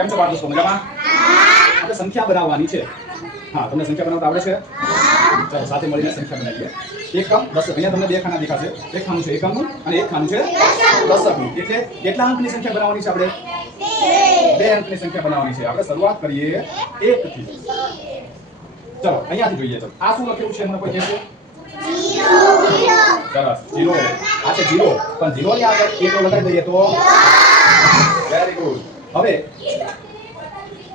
કેમ છો બાળ દોસ્તો, મજામાં? આપણે સંખ્યા બનાવવાની છે. હા, તમને સંખ્યા બનાવતા આવડે છે? ચાલો સાથે મળીને સંખ્યા બનાવીએ. એકમ દશક. અહીંયા તમને બે ખાના દેખાશે. એક ખાનું છે એકમનું અને એક ખાનું છે દશકનું. એટલે કેટલા અંકની સંખ્યા બનાવવાની છે આપણે? 2 અંકની સંખ્યા બનાવવાની છે. આપણે શરૂઆત કરીએ 1 થી. ચલો અહીંયાથી જોઈએ. ચલો આ શું લખેલું છે મને કોઈ કહેશે? 0 આ છે 0, પણ 0 ની આગળ 1 લગાવી દઈએ તો વેરી ગુડ. હવે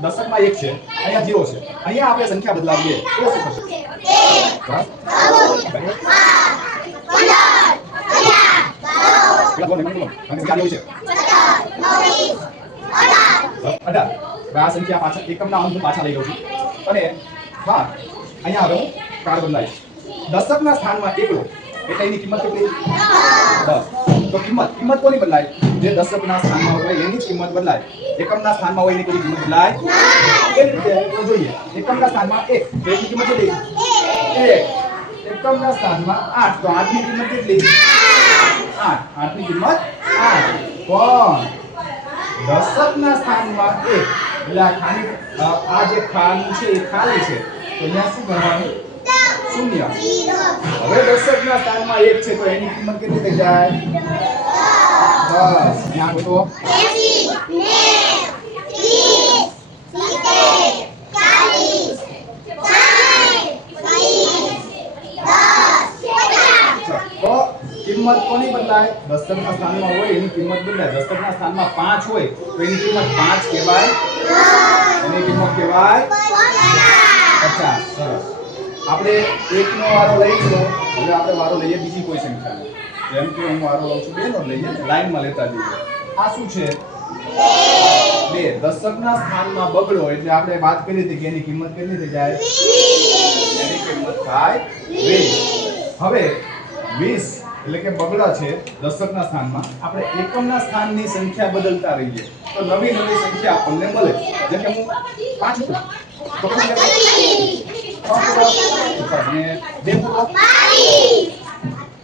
દશકમાં 1 છે, અહીંયા 0 છે. અહીંયા આપણે સંખ્યા બદલાવીએ તો શું થશે? 18. આ સંખ્યા પાછળ એકમના અંક પાછા લઈ લઉં છું અને હા અહીંયા હવે હું કાર્ડ બદલાઈશ. દશકના સ્થાનમાં એકલો એટલે એની કિંમત કેટલી? 10. તો કિંમત કોની બદલાય? જે દશકના સ્થાનમાં હોય એની જ કિંમત બદલાય. એકમના સ્થાનમાં હોય એની કોઈ કિંમત બદલાય? એ રીતે તો જોઈએ. એકમના સ્થાનમાં 1 તો એની કિંમત કેટલી? 1. એકમના સ્થાનમાં 8 તો 8 ની કિંમત કેટલી? 8 ની કિંમત 8. પણ દશકના સ્થાનમાં 1 એટલે આ જે ખાનું છે એ ખાલી છે, તો અહીંયા શું ગણવાનું? 0. હવે દશકના સ્થાનમાં 1 છે તો એની કિંમત કેટલી થઈ જાય? 10. અહીંયા ગોતો. 80, 90, કિંમત કોની બદલાય? દશકના સ્થાનમાં હોય એની કિંમત બદલાય. દશકના સ્થાનમાં 5 હોય તો એની કિંમત 5 કહેવાય, એની કિંમત કહેવાય 50. સરસ. આપણે 1 નો વારો લઈશું. હવે આપણે વારો લઈએ બીજી કોઈ સંખ્યાનો. જેમ કે હું વારો લઉં છું 2 નો લઈએ, લાઈનમાં લેતા જઈએ. આ શું છે? 2. દશકના સ્થાનમાં બગડો એટલે આપણે વાત કરી હતી કે એની કિંમત કેટલી થઈ જાય? એની કિંમત થાય 20. હવે 20 એટલે કે બગડા છે દશકના સ્થાનમાં. આપણે એકમના સ્થાનની સંખ્યા બદલતા રહીએ તો નવી સંખ્યા આપણને મળે. જેમ કે હું 5 મૂકું તો કેટલી થાય? 2 મૂકો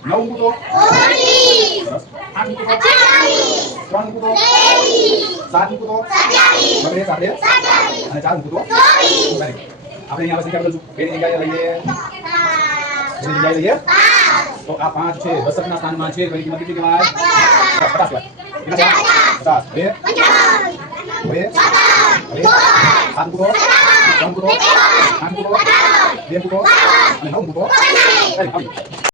9 મૂકો 8 મૂકો 3 મૂકો 7 મૂકો બગડે સાથે અને 4 મૂકો તો આપણે અહીંયા સંખ્યા બદલશું. 2 ની જગ્યાએ લઈએ, 2 ની જગ્યાએ લઈએ તો આ 5 છે દશકના સ્થાનમાં છે તો એની કિંમત કેટલી કહેવાય? 50 કહેવાય. 50 7 મૂકો 3 મૂકો 8 મૂકો 2 મૂકો અને 9 મૂકો.